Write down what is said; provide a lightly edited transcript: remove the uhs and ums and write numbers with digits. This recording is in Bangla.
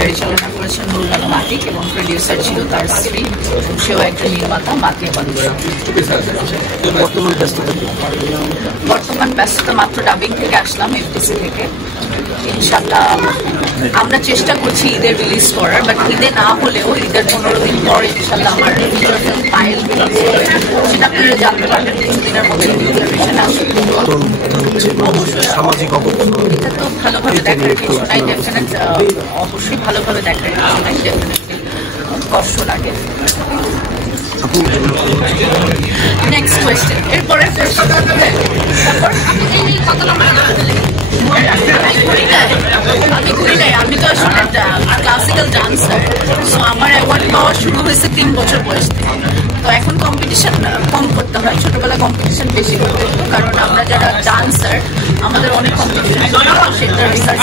পরিচালনা করেছেন নুরুল আলম আতিক এবং প্রডিউসার ছিল তার স্ত্রী, সেও একজন নির্মাতা, মাতিয়া বাদশা। বর্তমান ব্যস্ততা মাত্র ডাবিং থেকে আসলাম, এফডিসি থেকে। ইনশাল্লাহ আমরা চেষ্টা করছি ঈদের রিলিজ করার, বাট ঈদে না হলেও ঈদের 15 দিন পর ইনশাল্লাহ আমার ফাইল রিলিজ হবে, সেটা আপনারা জানতে পারবেন কিছুদিনের মধ্যে রিজার্ভেশন আসবে। এটা তো ভালোভাবে দেখার কিছু নাই, ডেফিনেট অবশ্যই ভালোভাবে দেখার কিছু নাই, ডেফিনেটলি কষ্ট লাগে। নেক্সট কোয়েশ্চেন, এরপরে আমি ঘুরি নাই, আমি তো আসলে ক্লাসিক্যাল ডান্সার। সো আমার অ্যাওয়ার্ড পাওয়া শুরু হয়েছে 3 বছর বয়স থেকে। তো এখন কম্পিটিশন কম করতে হয়, ছোটবেলা কম্পিটিশন বেশি করতে হতো, কারণ আমরা যারা ডান্সার আমাদের অনেক কম্পিটিশন সেটা রিসার্চ